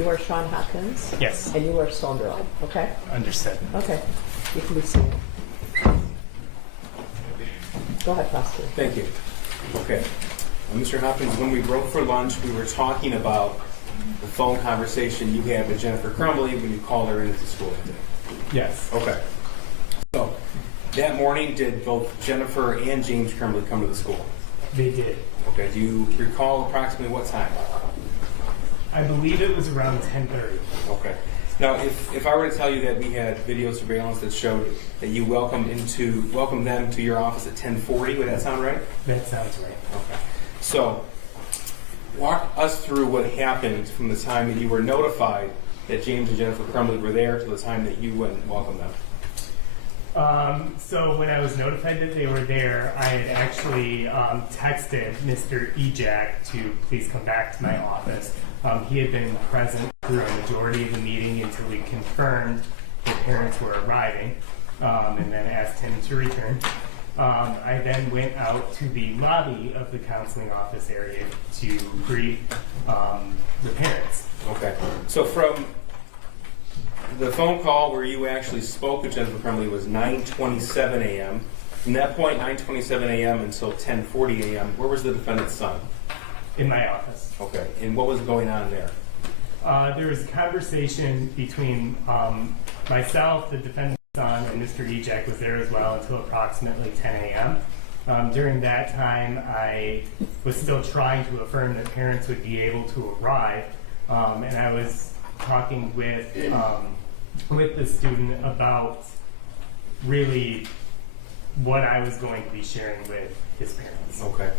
You are Shawn Hopkins. Yes. And you are Stonebridge, okay? Understood. Okay. You can be seated. Go ahead, prosecutor. Thank you. Okay. Mr. Hopkins, when we broke for lunch, we were talking about the phone conversation you had with Jennifer Crumbley when you called her into school that day. Yes. Okay. So, that morning, did both Jennifer and James Crumbley come to the school? They did. Okay. Do you recall approximately what time? I believe it was around 10:30. Okay. Now, if I were to tell you that we had video surveillance that showed that you welcomed them to your office at 10:40, would that sound right? That sounds right. Okay. So, walk us through what happened from the time that you were notified that James and Jennifer Crumbley were there to the time that you went and welcomed them. So when I was notified that they were there, I had actually texted Mr. Ejak to please come back to my office. He had been present through a majority of the meeting until we confirmed the parents were arriving, and then asked him to return. I then went out to the lobby of the counseling office area to greet the parents. Okay. So from the phone call where you actually spoke with Jennifer Crumbley was 9:27 a.m. From that point, 9:27 a.m. until 10:40 a.m., where was the defendant's son? In my office. Okay. And what was going on there? There was a conversation between myself, the defendant's son, and Mr. Ejak was there as well until approximately 10 a.m. During that time, I was still trying to affirm that parents would be able to arrive, and I was talking with the student about really what I was going to be sharing with his parents. Okay.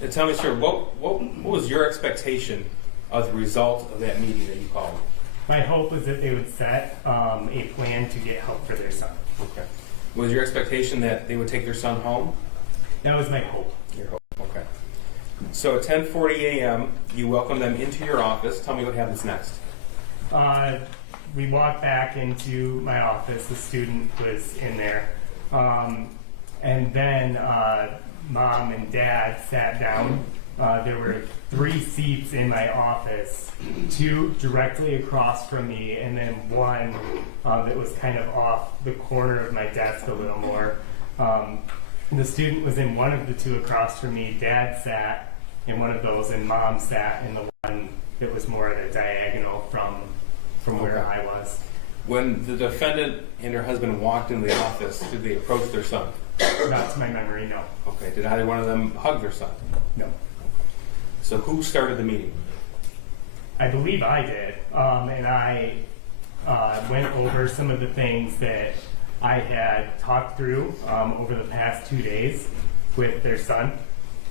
And tell me, sir, what was your expectation of the result of that meeting that you called? My hope was that they would set a plan to get help for their son. Okay. Was your expectation that they would take their son home? That was my hope. Your hope. Okay. So at 10:40 a.m., you welcome them into your office. Tell me what happens next. We walked back into my office. The student was in there. And then mom and dad sat down. There were 3 seats in my office, 2 directly across from me, and then 1 that was kind of off the corner of my desk a little more. The student was in one of the 2 across from me. Dad sat in one of those, and mom sat in the one that was more at a diagonal from where I was. When the defendant and her husband walked into the office, did they approach their son? Not to my memory, no. Okay. Did either one of them hug their son? No. So who started the meeting? I believe I did. And I went over some of the things that I had talked through over the past 2 days with their son.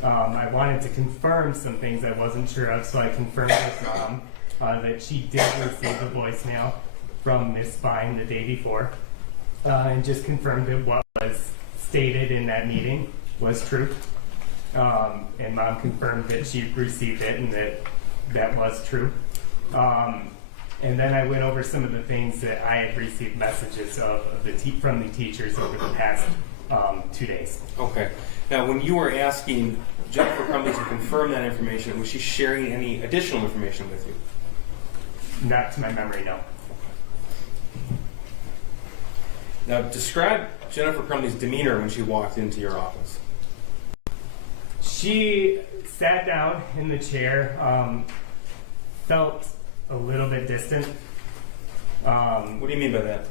I wanted to confirm some things I wasn't sure of, so I confirmed with mom that she did receive a voicemail from Miss Fine the day before, and just confirmed that what was stated in that meeting was true. And mom confirmed that she received it and that was true. And then I went over some of the things that I had received messages of from the teachers over the past 2 days. Okay. Now, when you were asking Jennifer Crumbley to confirm that information, was she sharing any additional information with you? Not to my memory, no. Now, describe Jennifer Crumbley's demeanor when she walked into your office. She sat down in the chair, felt a little bit distant. What do you mean by that?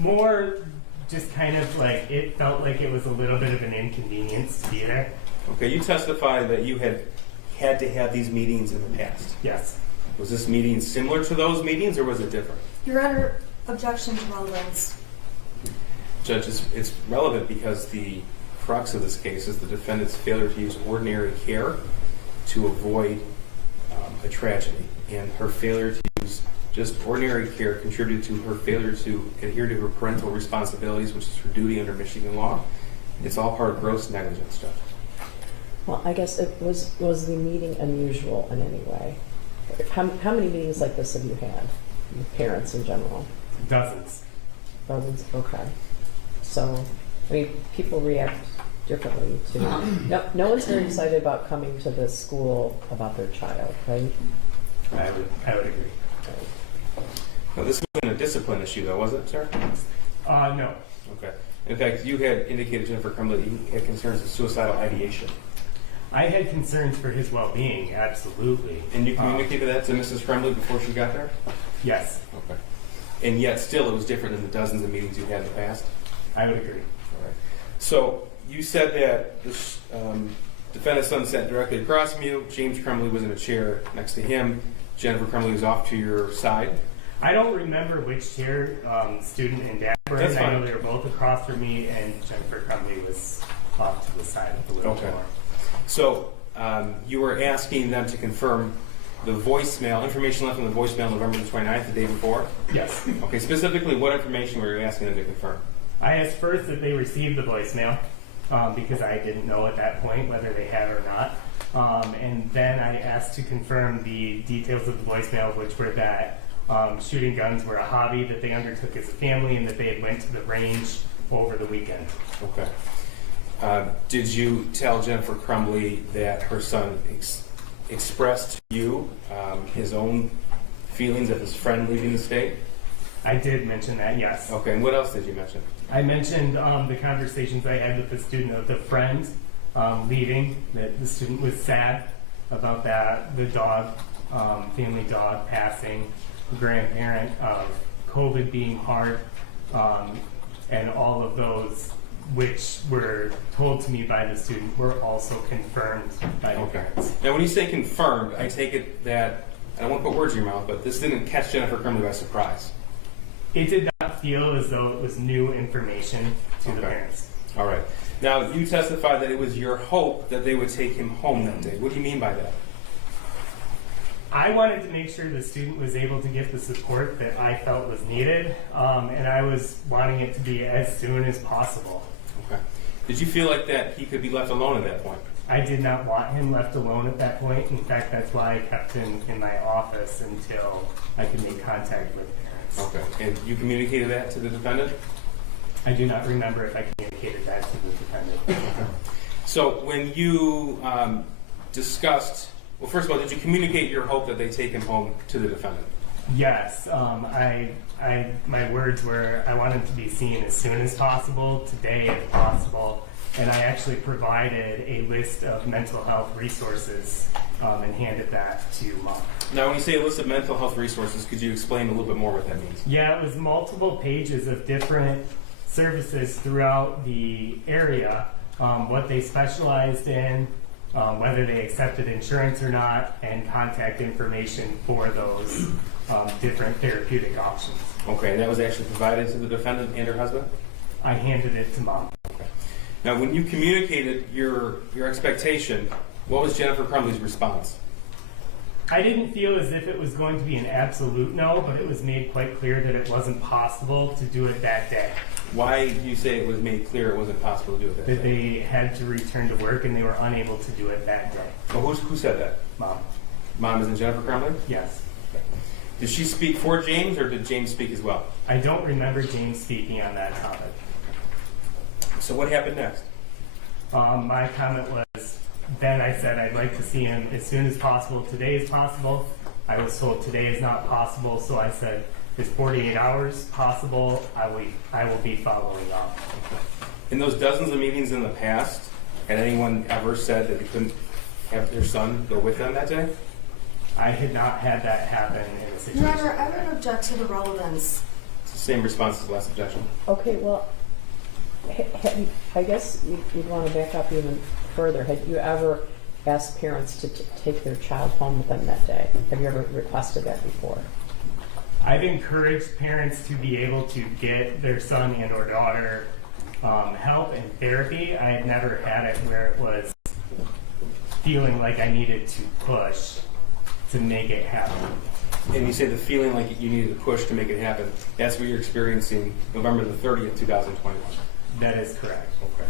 More just kind of like it felt like it was a little bit of an inconvenience to be there. Okay, you testified that you had to have these meetings in the past. Yes. Was this meeting similar to those meetings, or was it different? Your Honor, objection to relevance. Judge, it's relevant because the crux of this case is the defendant's failure to use ordinary care to avoid a tragedy, and her failure to use just ordinary care contributed to her failure to adhere to her parental responsibilities, which is her duty under Michigan law. It's all part of gross negligence, Judge. Well, I guess was the meeting unusual in any way? How many meetings like this have you had with parents in general? Dozens. Dozens? Okay. So, I mean, people react differently too. No one's very excited about coming to this school about their child, right? I would agree. Now, this wasn't a discipline issue, though, was it, sir? No. Okay. In fact, you had indicated, Jennifer Crumbley, that you had concerns with suicidal ideation. I had concerns for his well-being, absolutely. And you communicated that to Mrs. Crumbley before she got there? Yes, Okay. And yet, still, it was different than the dozens of meetings you had in the past? I would agree. All right. So, you said that this defendant's son sat directly across from you. James Crumbley was in a chair next to him. Jennifer Crumbley was off to your side. I don't remember which chair student and dad were That's in. I know fine. they were both across from me, and Jennifer Crumbley was off to the side of the little Okay. door. So, you were asking them to confirm the voicemail, information left on the voicemail November the 29th, the day before? Yes. Okay, specifically, what information were you asking them to confirm? I asked first that they received the voicemail because I didn't know at that point whether they had or not. And then I asked to confirm the details of the voicemail, which were that shooting guns were a hobby that they undertook as a family and that they had went to the range over the weekend. Okay. Did you tell Jennifer Crumbley that her son expressed to you his own feelings of his friend leaving the state? I did mention that, yes. Okay, and what else did you mention? I mentioned the conversations I had with the student of the friend leaving, that the student was sad about that, the dog, family dog passing, grandparent of COVID being hard, and all of those which were told to me by the student were also confirmed by the parents. Now, when you say confirmed, I take it that, I don't want to put words in your mouth, but this didn't catch Jennifer Crumbley by surprise. It did not feel as though it was new information to the parents. All right. Now, you testified that it was your hope that they would take him home that day. What do you mean by that? I wanted to make sure the student was able to get the support that I felt was needed, and I was wanting it to be as soon as possible. Okay. Did you feel like that he could be left alone at that point? I did not want him left alone at that point. In fact, that's why I kept him in my office until I could make contact with parents. Okay. And you communicated that to the defendant? I do not remember if I communicated that to the defendant. So when you discussed, well, first of all, did you communicate your hope that they take him home to the defendant? Yes, my words were I want him to be seen as soon as possible, today if possible, and I actually provided a list of mental health resources and handed that to Mom. Now, when you say a list of mental health resources, could you explain a little bit more what that means? Yeah, it was multiple pages of different services throughout the area, what they specialized in, whether they accepted insurance or not, and contact information for those different therapeutic options. Okay, and that was actually provided to the defendant and her husband? I handed it to Mom. Okay. Now, when you communicated your expectation, what was Jennifer Crumbley's response? I didn't feel as if it was going to be an absolute no, but it was made quite clear that it wasn't possible to do it that day. Why do you say it was made clear it wasn't possible to do it that That day? they had to return to work and they were unable to do it that day. So who said that? Mom. Mom is in Jennifer Crumbley? Yes. Did she speak for James, or did James speak as well? I don't remember James speaking on that topic. So what happened next? My comment was, then I said I'd like to see him as soon as possible. Today is possible. I was told today is not possible, so I said, is 48 hours possible? I will be following up. In those dozens of meetings in the past, had anyone ever said that they couldn't have their son go with them that day? I had not had that happen in a situation. Your Honor, I would object to the relevance. It's the same response as the last objection. Okay, well, I guess you'd want to back up even further. Had you ever asked parents to take their child home with them that day? Have you ever requested that before? I've encouraged parents to be able to get their son and or daughter help and therapy. I had never had it where it was feeling like I needed to push to make it happen. And you say the feeling like you needed to push to make it happen, that's what you're experiencing November the 30th, 2021. That is correct. Okay.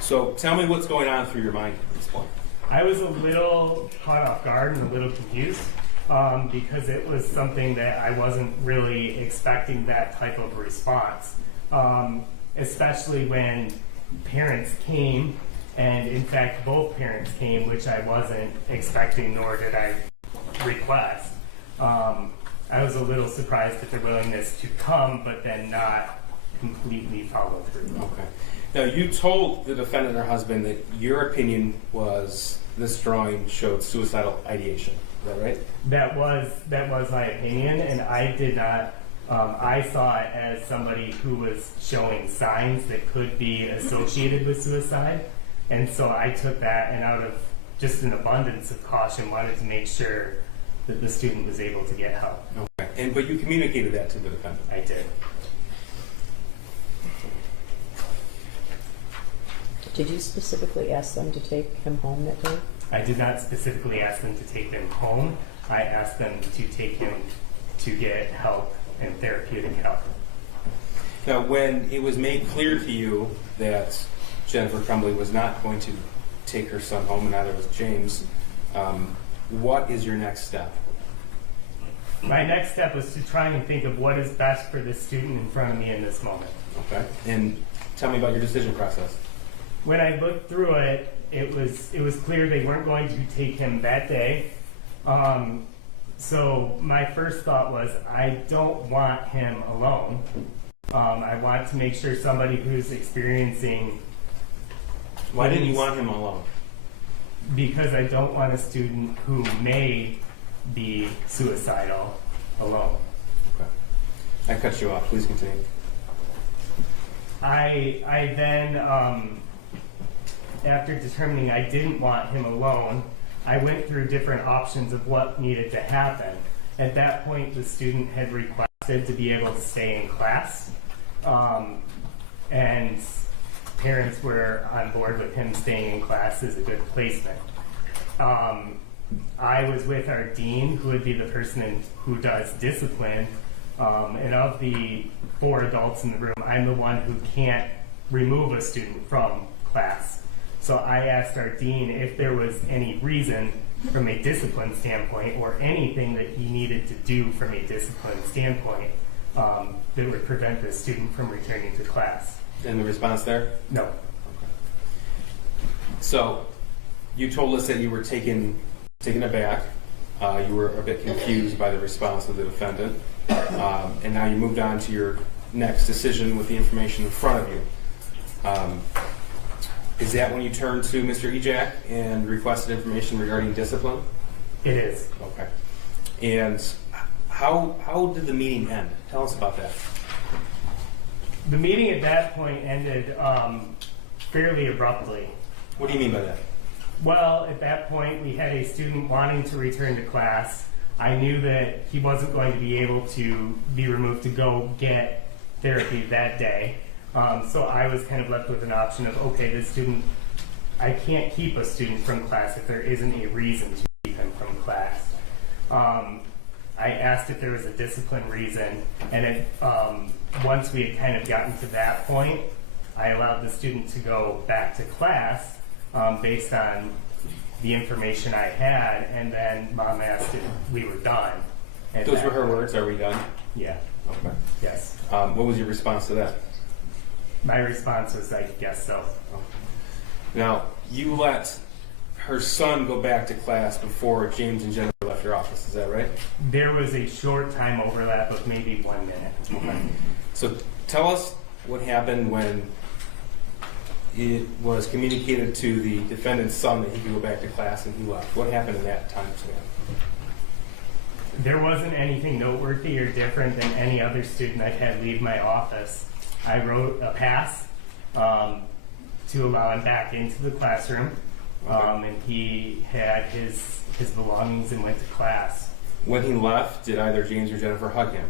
So tell me what's going on through your mind at this point. I was a little caught off guard and a little confused because it was something that I wasn't really expecting that type of response, especially when parents came, and in fact both parents came, which I wasn't expecting nor did I request. I was a little surprised at their willingness to come, but then not completely follow through. Okay. Now, you told the defendant or husband that your opinion was this drawing showed suicidal ideation. Is that right? That was my opinion, and I did not. I saw it as somebody who was showing signs that could be associated with suicide, and so I took that, and out of just an abundance of caution, wanted to make sure that the student was able to get help. Okay. But you communicated that to the defendant. I did. Did you specifically ask them to take him home that day? I did not specifically ask them to take them home. I asked them to take him to get help and therapeutic help. Now, when it was made clear to you that Jennifer Crumbley was not going to take her son home, and neither was James, what is your next step? My next step was to try and think of what is best for the student in front of me in this moment. Okay. And tell me about your decision process. When I looked through it, it was clear they weren't going to take him that day. So my first thought was, I don't want him alone. I want to make sure somebody who's experiencing... Why didn't you want him alone? Because I don't want a student who may be suicidal alone. Okay. I cut you off. Please continue. I then, after determining I didn't want him alone, I went through different options of what needed to happen. At that point, the student had requested to be able to stay in class, and parents were on board with him staying in class as a good placement. I was with our dean, who would be the person who does discipline, and of the 4 adults in the room, I'm the one who can't remove a student from class. So I asked our dean if there was any reason from a discipline standpoint or anything that he needed to do from a discipline standpoint that would prevent the student from returning to class. And the response there? No. Okay. So you told us that you were taken aback. You were a bit confused by the response of the defendant. And now you moved on to your next decision with the information in front of you. Is that when you turned to Mr. Ejak and requested information regarding discipline? It is. Okay. And how did the meeting end? Tell us about that. The meeting at that point ended fairly abruptly. What do you mean by that? Well, at that point, we had a student wanting to return to class. I knew that he wasn't going to be able to be removed to go get therapy that day. So I was kind of left with an option of, okay, this student, I can't keep a student from class if there isn't a reason to keep him from class. I asked if there was a discipline reason, and once we had kind of gotten to that point, I allowed the student to go back to class based on the information I had, and then Mom asked if we were done. And Those were her words, are we done? Yeah. Okay. Yes. What was your response to that? My response was, I guess so. Now, you let her son go back to class before James and Jennifer left your office, is that right? There was a short time overlap of maybe 1 minute. Okay. So tell us what happened when it was communicated to the defendant's son that he could go back to class and he left. What happened in that time span? There wasn't anything noteworthy or different than any other student I've had leave my office. I wrote a pass to allow him back into the classroom, and he had his belongings and went to class. When he left, did either James or Jennifer hug him?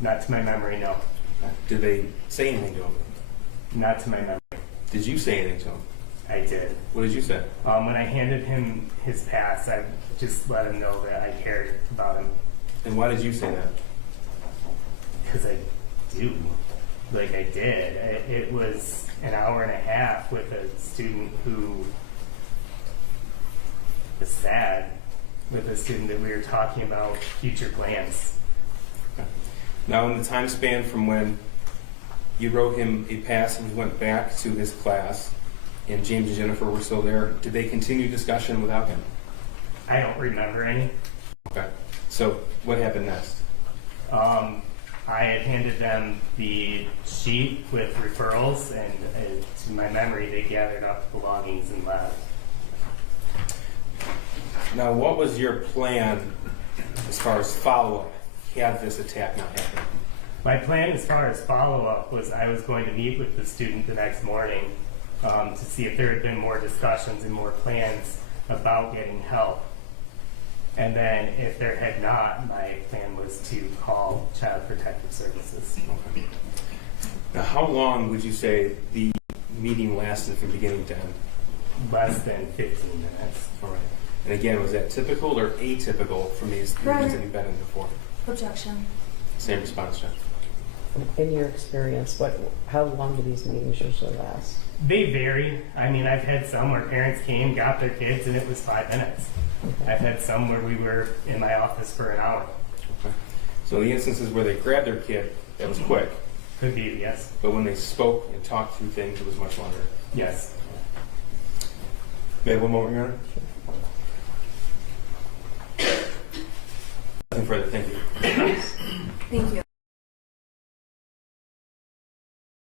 Not to my memory, no. Did they say anything to him? Not to my memory. Did you say anything to him? I did. What did you say? When I handed him his pass, I just let him know that I cared about him. And why did you say that? Because I do. Like I did. It was an hour and a half with a student who was sad, with a student that we were talking about future plans. Now, in the time span from when You wrote him a pass and he went back to his class, and James and Jennifer were still there. Did they continue discussion without him? I don't remember any. Okay. So what happened next? I had handed them the sheet with referrals, and to my memory, they gathered up belongings and left. Now, what was your plan as far as follow-up had this attack not happened? My plan as far as follow-up was I was going to meet with the student the next morning to see if there had been more discussions and more plans about getting help. And then if there had not, my plan was to call Child Protective Services. Okay. Now, how long would you say the meeting lasted from beginning to end? Less than 15 minutes. All right. And again, was that typical or atypical from these meetings that you've been in before? Objection. Same response, Jeff. In your experience, how long do these meetings usually last? They vary. I mean, I've had some where parents came, got their kids, and it was 5 minutes. I've had some where we were in my office for an hour. Okay. So the instances where they grabbed their kid, that was quick. Could be, yes. But when they spoke and talked through things, it was much longer. Yes. May I have one moment, Your Honor? Nothing further. Thank you. Thank you.